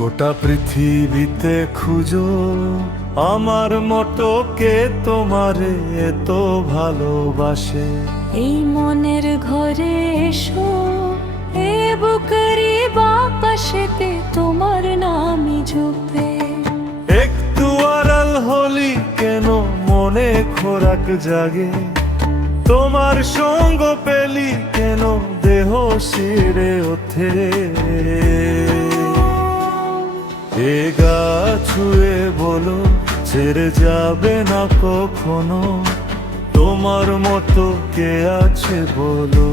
গোটা পৃথিবীতে খুঁজো আমার মতো কে তোমারে এত ভালোবাসে। এই মনের ঘরে এসো, এ বুকেরই বাপাশেতে তোমার নামই জপে। একটু আড়াল হলি কেন মনে খোরাক জাগে, তোমার সঙ্গ পেলি কেন দেহ শিরে ওঠে। এ গা ছুঁয়ে বলো ছেড়ে যাবে না কখনো, তোমার মতো কে আছে বলো।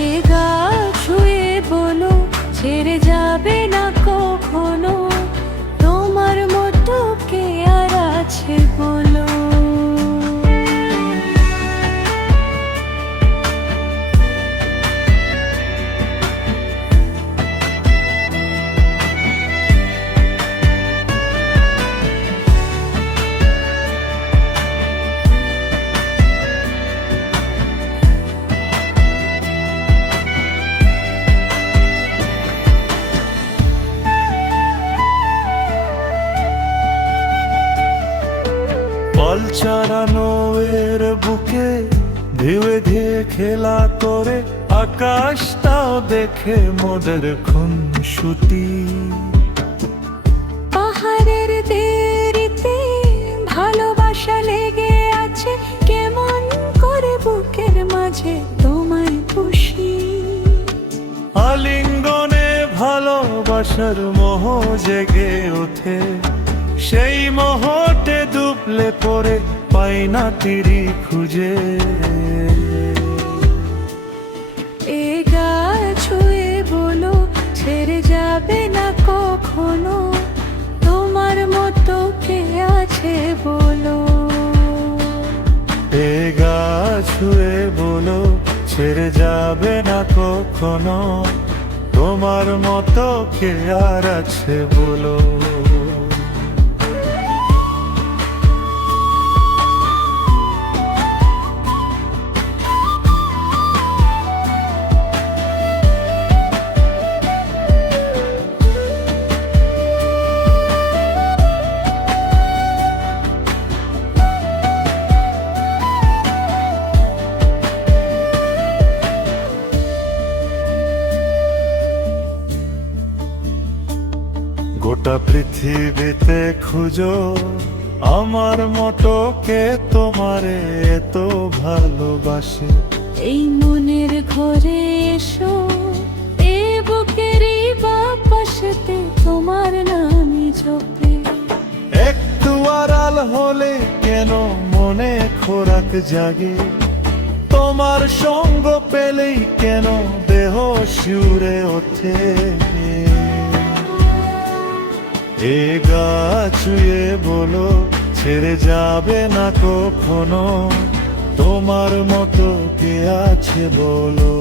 এ গা ছুঁয়ে বলো ছেড়ে যাবে না কখনো, তোমার মতো কে আর আছে বলো। পাল চারানো এর বুকে ধীরে ধীরে খেলা করে, আকাশটাও দেখে মোদের খুনসুটি। পাহাড়ের দেরিতে ভালোবাসা লেগে আছে, কেমন করে বুকের মাঝে তোমায় পুষি। আলিঙ্গনে ভালোবাসার মোহ জেগে ওঠে, সেই মোহতে ডুবলে পরে পাই না তীরি খুঁজে। এ গা ছুঁয়ে বলো ছেড়ে যাবে না কখনো, তোমার মতো কে আছে বলো। এ গা ছুঁয়ে বলো ছেড়ে যাবে না কখনো, তোমার মতো কে আর আছে বলো। গোটা পৃথিবীতে খুঁজো আমার মতো কে তোমারে এত ভালোবাসে। এই মনের ঘরে এসো, এ বুকেরই বাপাশেতে তোমার নামই জপে। একটু আড়াল হলে কেন মনে খোরাক জাগে, তোমার সঙ্গ পেলেই কেন দেহ শিউরে ওঠে। এ গা ছুঁয়ে বলো ছেড়ে যাবে না কখনো, তোমার মতো কে আছে বলো।